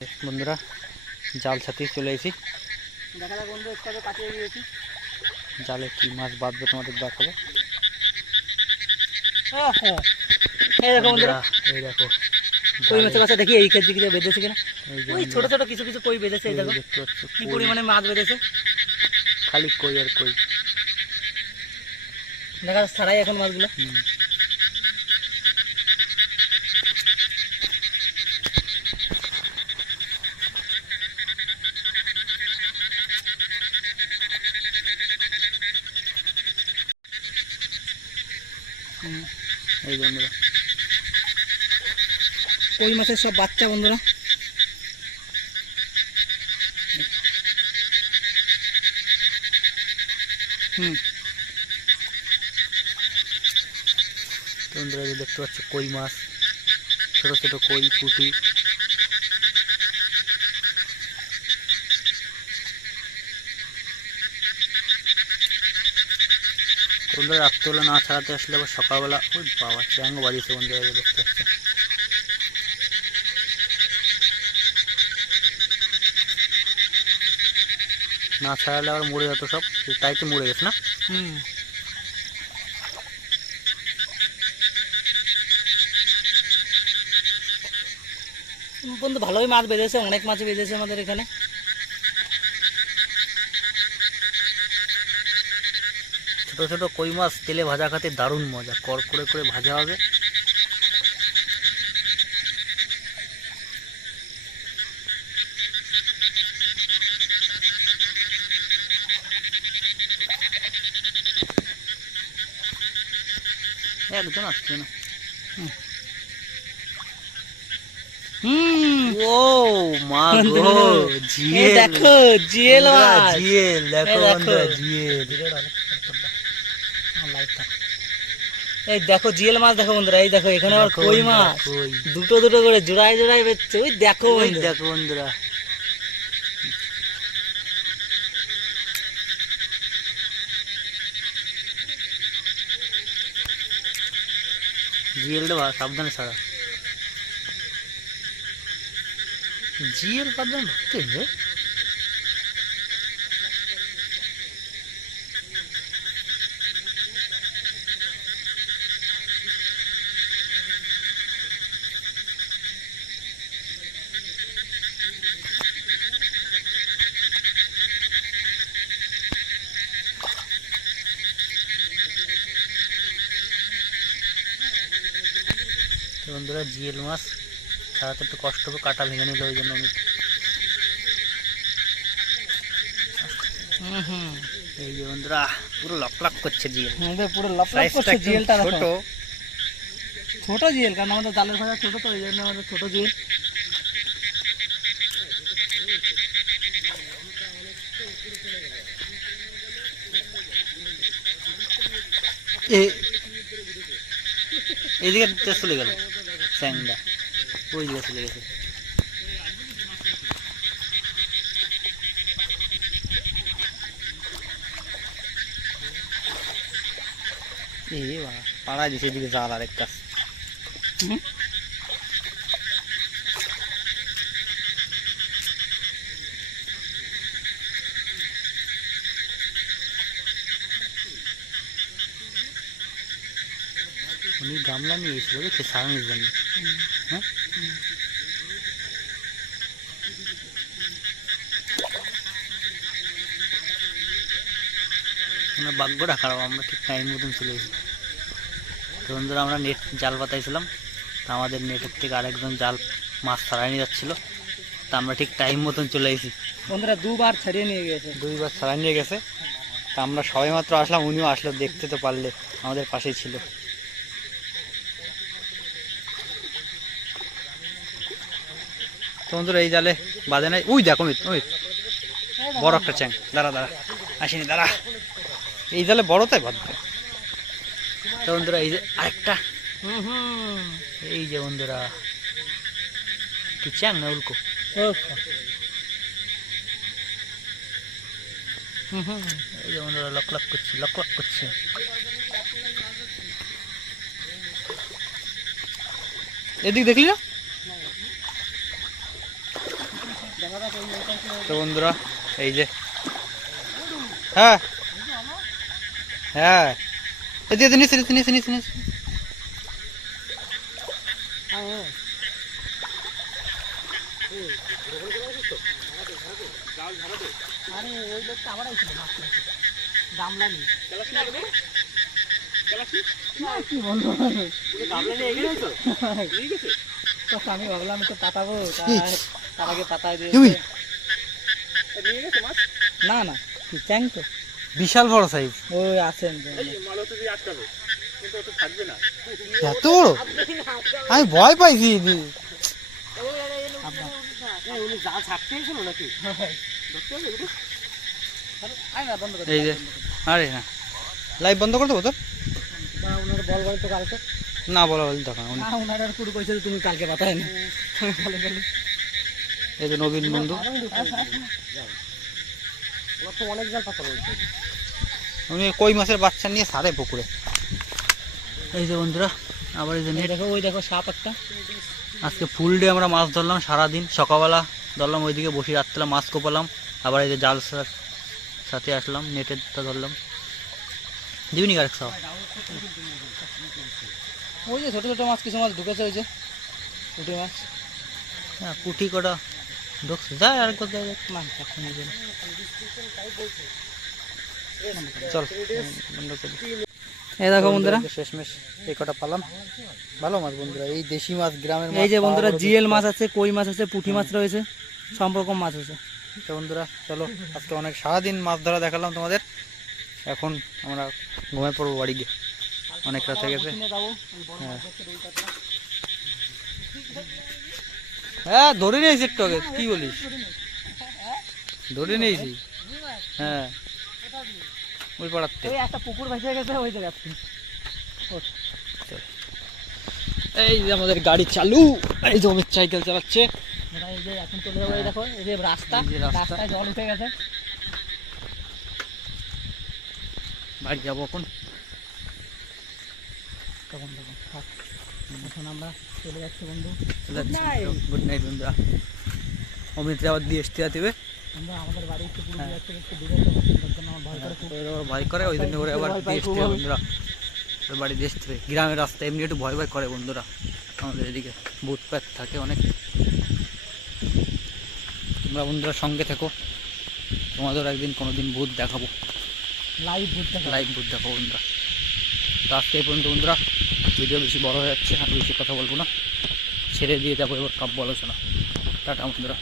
বন্ধুরা জাল ছাতিয়ে চলে এসেছি। দেখা যাক বন্ধু একটু আগে কাটিয়ে দিয়েছি। জালে কি মাছ বাঁধবে তোমাদের দেখাবো। এই দেখো বন্ধুরা, এই দেখো কই মাছের বাচ্চা দেখি এই কেজি দিকে বেঁধেছে কিনা। এই যে ওই ছোট ছোট কিছু কিছু কই বেঁধেছে। এই দেখো দেখতে পাচ্ছ কি পরিমাণে মাছ বেঁধেছে। খালি কই আর কই। দেখা যাচ্ছে ছাড়াই এখন মাছগুলো। এই বন্ধুরা কই মাছের সব বাচ্চা বন্ধুরা। বন্ধুরা এই দেখতে পাচ্ছ কই মাছ, ছোট ছোট কই পুঁটি। বন্ধুরা রাত্রেবেলা না ছাড়াতে আসলে আবার সকালবেলা ওই বাবা চ্যাং বাড়িয়েছে। বন্ধুরা দেখতে পাচ্ছ না ছাড়ালে আবার মরে যেত সব, তাই তো মরে গেছে না। বন্ধু ভালোই মাছ বেঁধেছে, অনেক মাছ বেঁধেছে আমাদের এখানে। ছোট ছোট কই মাছ তেলে ভাজা খেতে দারুণ মজা, কর করে ভাজা হবে। একজন আসছে না। ও মা গো, জিয়েল দেখো জিয়েল মাছ। জিয়েল দেখো বন্ধুরা, জিয়েল। এই দেখো জিয়েল মাছ দেখো বন্ধুরা। এই দেখো এখানে আবার কই মাছ দুটো দুটো করে জোড়ায় জোড়ায় বেচছে। ওই দেখো দেখো বন্ধুরা, জিয়েল দেবা সাবধানে ছাড়া। জিয়েল সাবধানে ধরতে হবে। বন্ধুরা জিয়েল মাছ ছাড়াতে একটু কষ্ট হবে, কাটা ভেঙে নিল, ওই জন্য আমি এই যে বন্ধুরা পুরো লক করছে জিয়েল। পুরো লপলপ করছে জিয়েলটা। ছোট ছোট জিয়েল, কারণ আমাদের জালের ভাজা ছোট, তো এই জন্য আমাদের ছোট জিয়েল। এইদিকে চলে গেল স্যাংটা, ওই দিকে চলে গেছে। পাড়া দিছে এদিকে জাল আর একটা। উনি গামলা নিয়ে এসেছিল দেখছে সারানোর জন্য। হ্যাঁ আমরা ভাগ্যটা খারাপ, আমরা ঠিক টাইম মতন চলে এসেছি। তো বন্ধুরা আমরা নেট জাল পাতাইছিলাম, তা আমাদের নেটের থেকে আরেকজন জাল মাছ ছাড়াই নিয়ে যাচ্ছিলো, তা আমরা ঠিক টাইম মতন চলে এসেছি। বন্ধুরা দুবার ছাড়িয়ে নিয়ে গেছে, দুইবার ছাড়াই নিয়ে গেছে। তা আমরা সবাই মাত্র আসলাম, উনিও আসলো, দেখতে তো পারলে আমাদের পাশেই ছিল। তো বন্ধুরা এই জালে বাঁধে নাই, ওই দেখো ওই বড় একটা চ্যাং। দাঁড়া আসেনি, দাঁড়া। এই জালে বড় তাই বাঁধবে। তো বন্ধুরা এই যে আরেকটা, এই যে বন্ধুরা কি চ্যাং না উল্কো। এই যে বন্ধুরা লক করছে। এদিক দেখলি না, তো বন্ধুরা এই যে হ্যাঁ হ্যাঁ এদিকে নিচে নিচে নিচে নিচে নিচে আরে ওই লোকটা আবার আইছিল মাছ ধরতে। গামলা নিয়ে কি বলবো তো আমি ভাবলাম তো পাতাবো তার আগে পাতায় দিয়ে না না কি চ্যাং তো বিশাল বড় সাইজ ওই আছেন এত বড় আমি ভয় পাইছি এই যে আরে না লাইভ বন্ধ করে দেবো তো ওনার বল বল তো কালকে না বলা বলি তখন না ওনার আর শুরু করেছে তুমি কালকে পাতায় না কালে কালে এই যে নবীন বন্ধু অনেক জাল পাতা রয়েছে উনি কই মাছের বাচ্চা নিয়ে সারে পুকুরে এই যে বন্ধুরা আবার এই যে নেট দেখো ওই দেখো সাপ একটা আজকে ফুল ডে আমরা মাছ ধরলাম সারাদিন সকালবেলা ধরলাম ওইদিকে বসে রাত্রে মাছ কোপালাম আবার এই যে জাল সাথে আসলাম নেটেরটা ধরলাম দিবিনি কারেক্ট সব ওই যে ছোট ছোট মাছ কিছু মাছ ঢুকেছে ওই যে পুঁটি মাছ হ্যাঁ পুঁটি কটা ঢুকছে যায় আর কোথায় না এখন চল বন্ধ করি এই দেখো বন্ধুরা শেষমেশ এই কটা পালাম ভালো মাছ বন্ধুরা এই দেশি মাছ গ্রামের এই যে বন্ধুরা জিএল মাছ আছে কই মাছ আছে পুঁটি মাছ রয়েছে সব রকম মাছ আছে তো বন্ধুরা চলো আজকে অনেক সারাদিন মাছ ধরা দেখালাম তোমাদের এখন আমরা ঘুমিয়ে পড়বো বাড়ি গিয়ে অনেক রাত হয়ে গেছে হ্যাঁ হ্যাঁ ধরে নিয়েছি একটু আগে কি বলিস ধরে নিয়েছি হ্যাঁ ওই পাড়াতে ওই একটা পুকুর ভেসে গেছে ওই জায়গাতে এই যে আমাদের গাড়ি চালু এই যে অমিত সাইকেল চালাচ্ছে এই যে এখন চলে যাবো এই দেখো এই যে রাস্তা এই যে রাস্তা। রাস্তায় জল উঠে গেছে বাড়ি যাবো এখন তখন তখন থাক। এখন আমরা চলে যাচ্ছি বন্ধু গুড নাইট বন্ধুরা অমিত আবার দিয়ে আসতে যাবে আমরা আমাদের বাড়ি একটু পুরো যাচ্ছে একটু দূরে তো তার জন্য আমার ভয় করে খুব ভয় করে ওই জন্য করে আবার দিয়ে আসতে হবে বন্ধুরা ওর বাড়ি দিয়ে আসতে হবে গ্রামের রাস্তা এমনি একটু ভয় ভয় করে বন্ধুরা আমাদের এদিকে ভূত প্যাত থাকে অনেক তোমরা বন্ধুরা সঙ্গে থেকো তোমাদের একদিন কোনোদিন ভূত দেখাবো লাইভ ঘুরতে লাইভ ভূত দেখাবো বন্ধুরা তো আজকে এই পর্যন্ত বন্ধুরা ভিডিও বেশি বড় হয়ে যাচ্ছে আর বেশি কথা বলবো না ছেড়ে দিয়ে যাবো এবার কাব্য আলোচনা টাটা বন্ধুরা